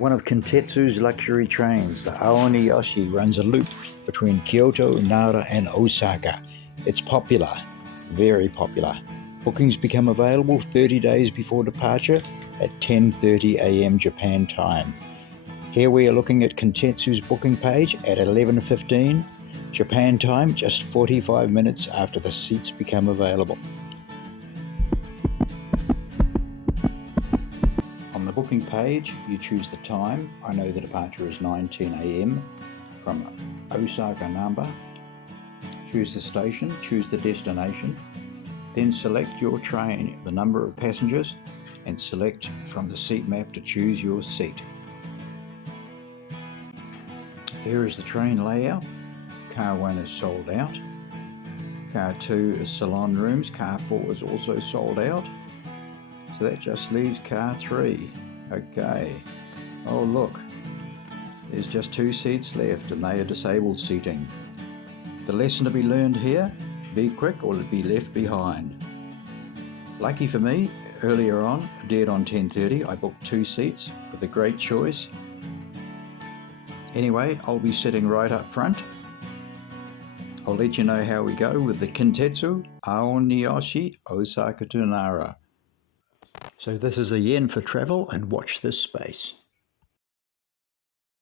One of Kintetsu's luxury trains, the Aoniyoshi, runs a loop between Kyoto, Nara and Osaka. It's popular, very popular. Bookings become available 30 days before departure at 10:30 a.m. Japan time. Here we are looking at Kintetsu's booking page at 11:15 Japan time, just 45 minutes after the seats become available. On the booking page, you choose the time. I know the departure is 9:10 a.m. from Osaka, Namba. Choose the station, choose the destination, then select your train, the number of passengers, and select from the seat map to choose your seat. Here is the train layout. Car 1 is sold out. Car 2 is salon rooms. Car 4 is also sold out. So that just leaves car 3. Okay. Oh look, there's just 2 seats left and they are disabled seating. The lesson to be learned here, be quick or be left behind. Lucky for me, earlier on, dead on 10:30, I booked 2 seats with a great choice. Anyway, I'll be sitting right up front. I'll let you know how we go with the Kintetsu, Aoniyoshi, Osaka to Nara. So this is a yen for travel, and watch this space.